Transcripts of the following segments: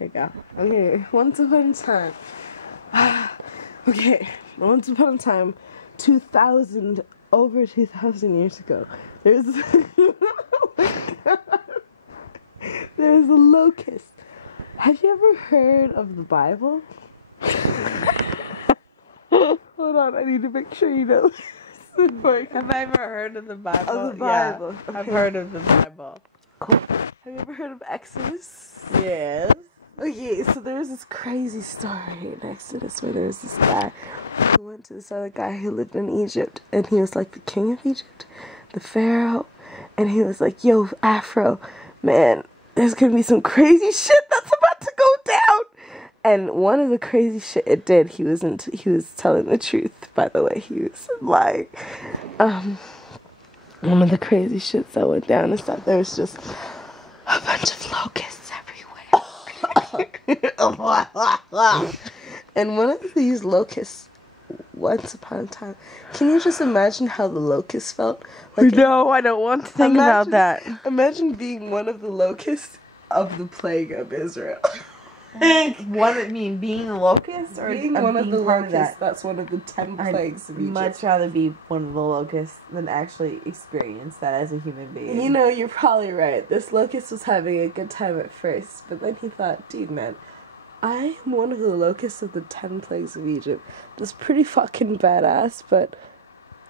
Okay, go. Okay, once upon a time. Once upon a time, over 2,000 years ago, there's oh my God. There's a locust. Have you ever heard of the Bible? Hold on, I need to make sure you know. Have I ever heard of the Bible? Of the Bible. Yeah, I've heard of the Bible. Cool. Have you ever heard of Exodus? Yes. Okay, so there's this crazy story in Exodus where there's this guy who went to this other guy who lived in Egypt, and he was like the king of Egypt, the pharaoh, and he was like, yo, Afro, man, there's gonna be some crazy shit that's about to go down. And one of the crazy shit it did, he was telling the truth, by the way, he was lying. One of the crazy shits that went down is that there was just a bunch of locusts everywhere. And one of these locusts, once upon a time, can you just imagine how the locust felt? Like, no, I don't want to think about that. Imagine being one of the locusts of the plague of Israel. What it mean, being a locust or being one of the locusts? That's one of the 10 plagues of Egypt. I'd much rather be one of the locusts than actually experience that as a human being. You know, you're probably right. This locust was having a good time at first, but then he thought, dude, man, I am one of the locusts of the 10 plagues of Egypt. That's pretty fucking badass, but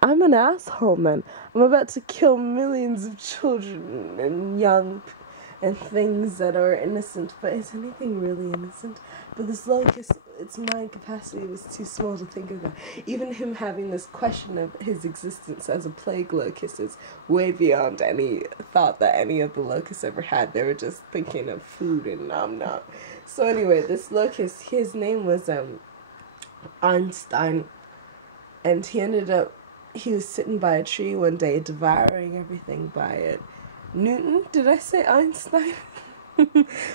I'm an asshole, man. I'm about to kill millions of children and young and things that are innocent, but is anything really innocent? But this locust, its mind capacity was too small to think of that. Even him having this question of his existence as a plague locust is way beyond any thought that any of the locusts ever had. They were just thinking of food and nom nom. So anyway, this locust, his name was Einstein, and he was sitting by a tree one day devouring everything by it. Newton? Did I say Einstein?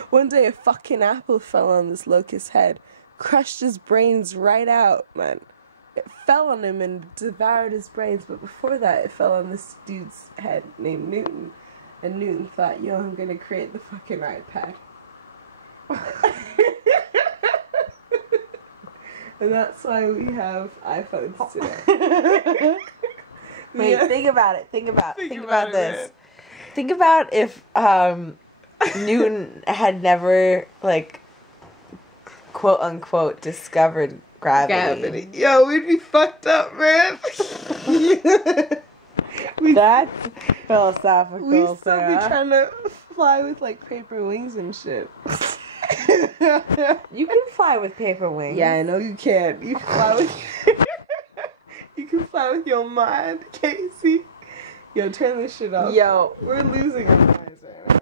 One day a fucking apple fell on this locust's head. Crushed his brains right out, man. It fell on him and devoured his brains, but before that it fell on this dude's head named Newton. And Newton thought, yo, I'm gonna create the fucking iPad. And that's why we have iPhones today. Wait, think about it. Think about this. Man. Think about if Newton had never, like, quote unquote, discovered gravity. Yo, we'd be fucked up, man. That's philosophical. We'd still be trying to fly with like paper wings and shit. You can fly with paper wings. Yeah, I know you can. You can fly with you can fly with your mind, Casey. Yo, turn this shit off. Yo, we're losing our minds right now.